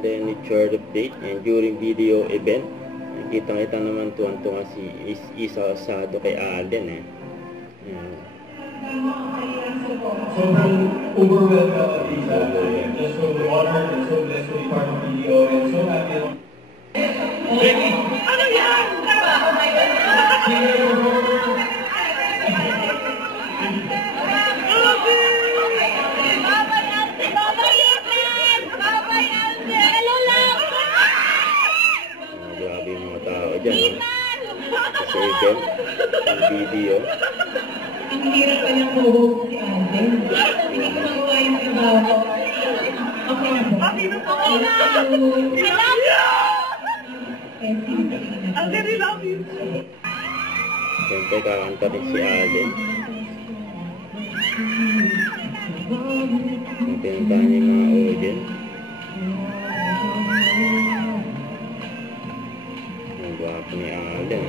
Alden Richard update. And during video event, nakita naman tuwan-tuwa si Isa Asado kay Alden Sobrang overwhelmed Isa. Just so honored and so blessed to be part of video and so happy. Ano yan? Grabe yung mga tao dyan sa event, ang video. Ang hirap pa ng buhok si Alden. Hindi ko magawa yung trabaho. Okay na po. Okay na! I love you! Alden, I love you! Siyempre, kakanta rin si Alden. Ang pinuntahan niya yung mga audience. Ang gwapo ni Alden.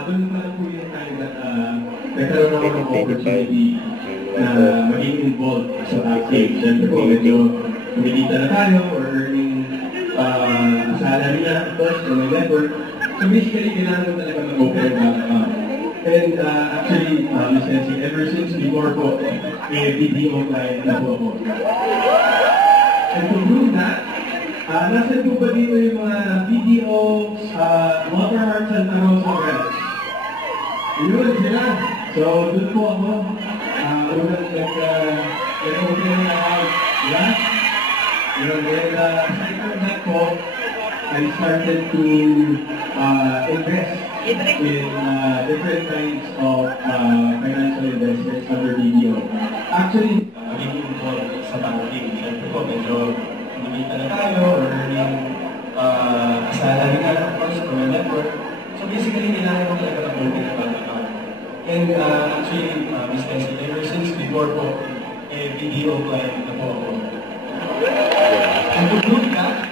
Doon pa lang po yung time that nagkaroon ako ng opportunity na maging involved sa acting. Siyempre po, medyo kumikita na tayo or earning salary na, of course, from my network. So basically, kailangan ko talaga mag-open bank account. And actually, Miss Nancy, ever since before po, video client na po ako. And to prove that, nasa po ba dito yung mga videos, Watermark Santa Rosa branch? Yun sila. So, doon po ako. Unang nag-open na account. Yeah? Yun, then, aside from that po, I started to invest in different kinds of financial investments under video. Actually, magiging involved sa banking. Siyempre po, medyo kumikita na tayo or earning salary na, of course, from a network. So basically, kailangan ko talaga mag-open na bank account. And actually, Ms. Nancy, ever since before po, video client na po ako. And to prove that,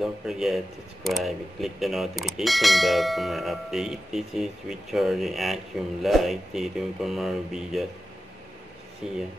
don't forget to subscribe and click the notification bell for more updates. This is Richard Reaction Live. Stay tuned for more videos. See ya.